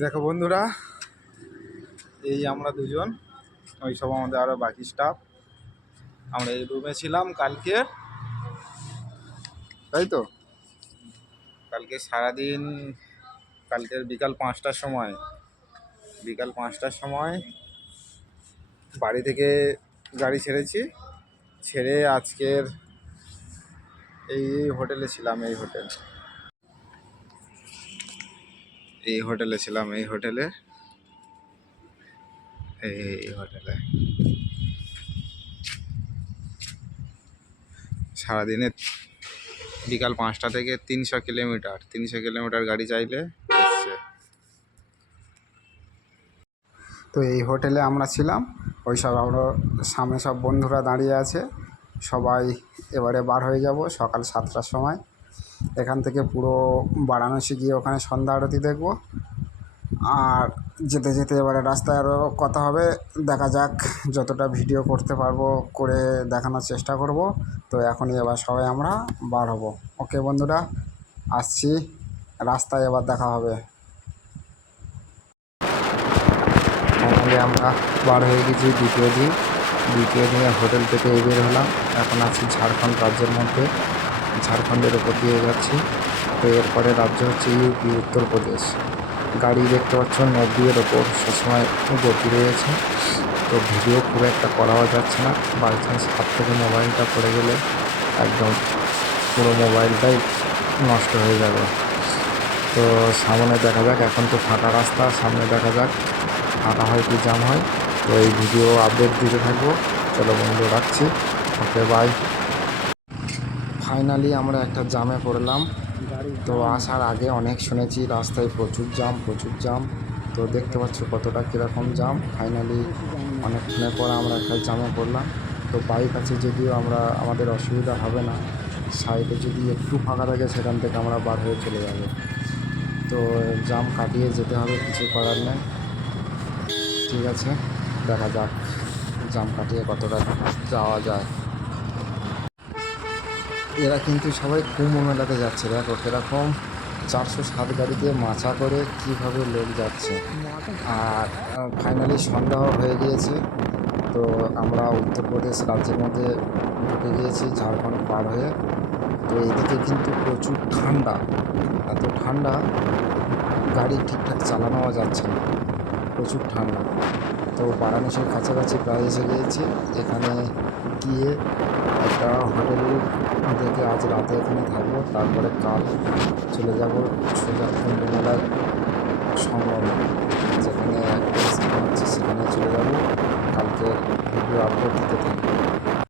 দেখো বন্ধুরা, এই আমরা দুজন, ওই সব আমাদের আরও বাকি স্টাফ। আমরা এই রুমে ছিলাম কালকে, তাই তো। কালকে সারাদিন, কালকের বিকাল 5টার সময় বাড়ি থেকে গাড়ি ছেড়েছি। ছেড়ে আজকের এই হোটেলে ছিলাম, এই হোটেলে ছিলাম, এই হোটেলে সারাদিনে বিকাল 5টা থেকে 300 কিলোমিটার গাড়ি চাইলে এসছে। তো এই হোটেলে আমরা ছিলাম, ওই সব আমরা সামনে সব বন্ধুরা দাঁড়িয়ে আছে। সবাই এবারে বার হয়ে যাব সকাল 7টার সময়। এখান থেকে পুরো বারাণসী গিয়ে ওখানে সন্ধ্যা আরতি দেখব। আর যেতে যেতে এবারে রাস্তায় আরও কথা হবে, দেখা যাক যতটা ভিডিও করতে পারবো করে দেখানোর চেষ্টা করব। তো এখনই এবার সবাই আমরা বার হব। ওকে বন্ধুরা, আসছি, রাস্তায় এবার দেখা হবে। ফাইনালি আমরা বার হয়ে গেছি দ্বিতীয় দিনে হোটেল থেকে বের হলাম। এখন আছি ঝাড়খণ্ড রাজ্যের মধ্যে, ঝাড়খণ্ডের ওপর দিয়ে যাচ্ছি। তো এরপরে রাজ্য হচ্ছে ইউপি, উত্তরপ্রদেশ। গাড়ি দেখতে পাচ্ছ 90-এর ওপর সবসময় গতি রয়েছে। তো ভিডিও খুব একটা করাও যাচ্ছে না, বাই চান্স হাত থেকে মোবাইলটা পড়ে গেলে একদম পুরো মোবাইলটাই নষ্ট হয়ে যাবে। তো সামনে দেখা যাক, এখন তো ফাঁকা রাস্তা, সামনে দেখা যাক ফাঁকা হয় কি জ্যাম হয়। তো এই ভিডিও আপডেট দিতে থাকবো। চলো বন্ধু, রাখছি, ওকে বাই। ফাইনালি আমরা একটা জ্যামে পড়লাম। তো আসার আগে অনেক শুনেছি রাস্তায় প্রচুর জ্যাম। তো দেখতে পাচ্ছ কতটা কীরকম জ্যাম। ফাইনালি অনেকক্ষণের পর আমরা একটা জ্যামে পড়লাম। তো বাইক আছে যদিও আমাদের অসুবিধা হবে না, সাইডে যদি একটু ফাঁকা থাকে সেখান থেকে আমরা বার হয়ে চলে যাব। তো জ্যাম কাটিয়ে যেতে হবে, কিছু করার নেই। ঠিক আছে, দেখা যাক জ্যাম কাটিয়ে কতটা যাওয়া যায়। এরা কিন্তু সবাই কুম্ভ মেলাতে যাচ্ছে, দেখো কীরকম 407 গাড়িতে মাচা করে কীভাবে লোক যাচ্ছে। আর ফাইনালি সন্ধ্যা হয়ে গিয়েছে। তো আমরা উত্তরপ্রদেশ রাজ্যের মধ্যে ঢুকে গিয়েছি, ঝাড়খণ্ড পার হয়ে। তো এইদিকে কিন্তু প্রচুর ঠান্ডা, এত ঠান্ডা গাড়ি ঠিকঠাক চালানোও যাচ্ছে না, প্রচুর ঠান্ডা। তো বারাণসীর কাছাকাছি প্রায় এসে গিয়েছি। এখানে গিয়ে একটা হোটেল দেখে আজ রাতে এখানে থাকবো, তারপরে কাল চলে যাব সোজা কুম্ভ মেলার সঙ্গমে, যেখানে হচ্ছে সেখানে চলে যাব। কালকে ভিডিও আপলোড দিতে থাকবো।